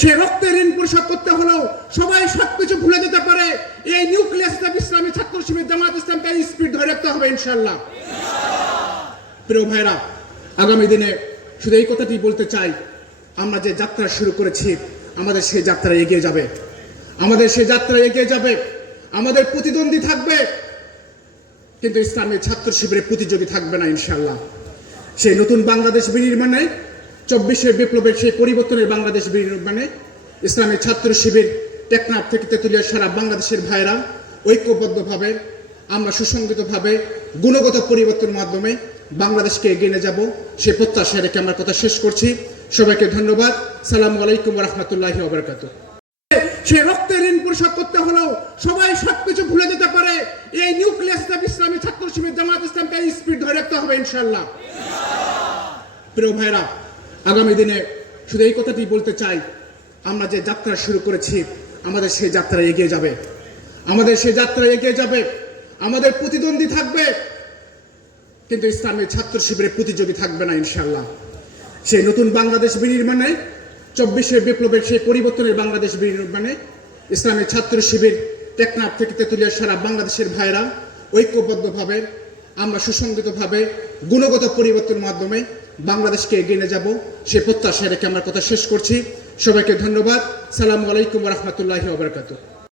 সে রক্তের ঋণ পরিশোধ করতে হলেও সবাই সবকিছু ভুলে যেতে পারে। এই নিউক্লিয়াস ইসলামী ছাত্র শিবির জামাত ইসলামকে স্পিড ধরে রাখতে হবে ইনশাল্লাহ প্রিয় ভাইরা আগামী দিনে শুধু এই কথাটি বলতে চাই, আমরা যে যাত্রা শুরু করেছি, আমাদের সেই যাত্রা এগিয়ে যাবে। আমাদের সেই যাত্রা এগিয়ে যাবে। আমাদের প্রতিদ্বন্দ্বী থাকবে। কিন্তু ইসলামের ছাত্র শিবিরের প্রতিযোগী থাকবে না ইনশাল্লাহ সেই নতুন বাংলাদেশ বিনির্মাণে চব্বিশের বিপ্লবের সেই পরিবর্তনের বাংলাদেশ বিনির্মাণে ইসলামী ছাত্র শিবির টেকনাফ থেকে তেতুলিয়া সারা বাংলাদেশের ভাইরা ঐক্যবদ্ধভাবে, আমরা সুসংগতভাবে গুণগত পরিবর্তনের মাধ্যমে বাংলাদেশকে এগিয়ে নিয়ে যাব। সে প্রত্যাশা রেখে আমার কথা শেষ করছি। সবাইকে ধন্যবাদ। সালাম আলাইকুম রহমতুল্লাহ ওবরকাত সে রক্তের ঋণ পরিশোধ করতে হলেও সবাই সবকিছু ভুলে যেতে পারে। এই নিউক্লিয়াস ইসলামী ছাত্র শিবির জামাত ইসলামকে স্পিড ধরে রাখতে হবে ইনশাল্লাহ প্রিয় ভাইরা আগামী দিনে শুধু এই কথাটি বলতে চাই, আমরা যে যাত্রা শুরু করেছি, আমাদের সেই যাত্রা এগিয়ে যাবে। আমাদের সেই যাত্রা এগিয়ে যাবে। আমাদের প্রতিদ্বন্দ্বী থাকবে। কিন্তু ইসলামের ছাত্র শিবিরের প্রতিযোগী থাকবে না ইনশাল্লাহ সেই নতুন বাংলাদেশ বিনির্মাণে চব্বিশের বিপ্লবের সেই পরিবর্তনের বাংলাদেশ বিনির্মাণে, ইসলামী ছাত্র শিবির টেকনাফ থেকে তেতুলিয়া সারা বাংলাদেশের ভাইরা ঐক্যবদ্ধভাবে, আমরা সুসংগতভাবে, গুণগত পরিবর্তনের মাধ্যমে বাংলাদেশকে এগিয়ে নিয়ে যাব। সে প্রত্যাশা রেখে আমার কথা শেষ করছি। সবাইকে ধন্যবাদ। সালামু আলাইকুম রহমতুল্লাহ ওবরকাতুহ